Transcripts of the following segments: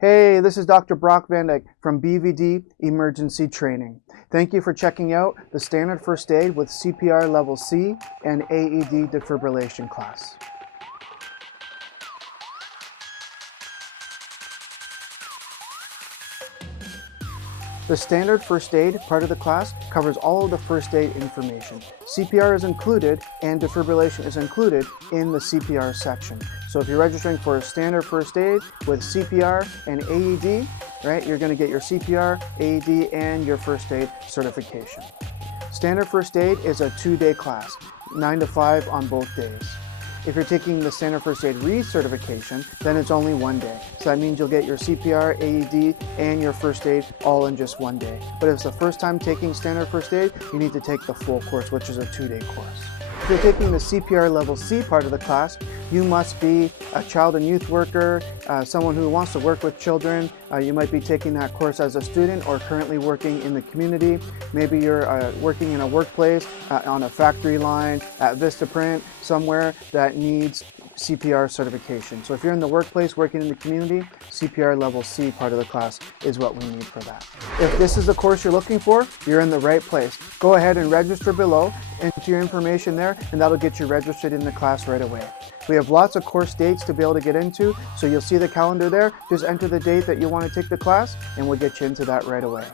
Hey, this is Dr. Brock Van Dyke from BVD Emergency Training. Thank you for checking out the Standard First Aid with CPR Level C and AED Defibrillation class. The Standard First Aid part of the class covers all of the first aid information. CPR is included and defibrillation is included in the CPR section. So if you're registering for a Standard First Aid with CPR and AED, right, you're going to get your CPR, AED, and your first aid certification. Standard First Aid is a 2-day class, 9 to 5 on both days. If you're taking the Standard First Aid recertification, then it's only 1 day. So that means you'll get your CPR, AED, and your first aid all in just 1 day. But if it's the first time taking Standard First Aid, you need to take the full course, which is a 2-day course. If you're taking the CPR Level C part of the class, you must be a child and youth worker, someone who wants to work with children. You might be taking that course as a student or currently working in the community. Maybe you're working in a workplace, on a factory line, at Vistaprint, somewhere that needs CPR certification. So if you're in the workplace working in the community, CPR Level C part of the class is what we need for that. If this is the course you're looking for, you're in the right place. Go ahead and register below, enter your information there, and that'll get you registered in the class right away. We have lots of course dates to be able to get into, so you'll see the calendar there. Just enter the date that you want to take the class, and we'll get you into that right away.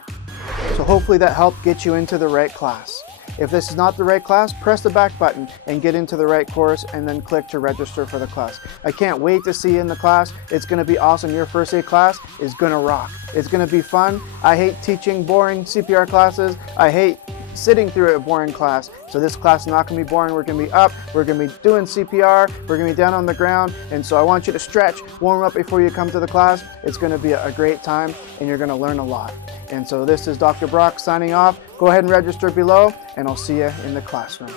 So hopefully that helped get you into the right class. If this is not the right class, press the back button and get into the right course and then click to register for the class. I can't wait to see you in the class. It's going to be awesome. Your first aid class is going to rock. It's going to be fun. I hate teaching boring CPR classes. I hate sitting through a boring class. So this class is not going to be boring. We're going to be up. We're going to be doing CPR. We're going to be down on the ground. And so I want you to stretch, warm up before you come to the class. It's going to be a great time and you're going to learn a lot. And so this is Dr. Brock signing off. Go ahead and register below and I'll see you in the classroom.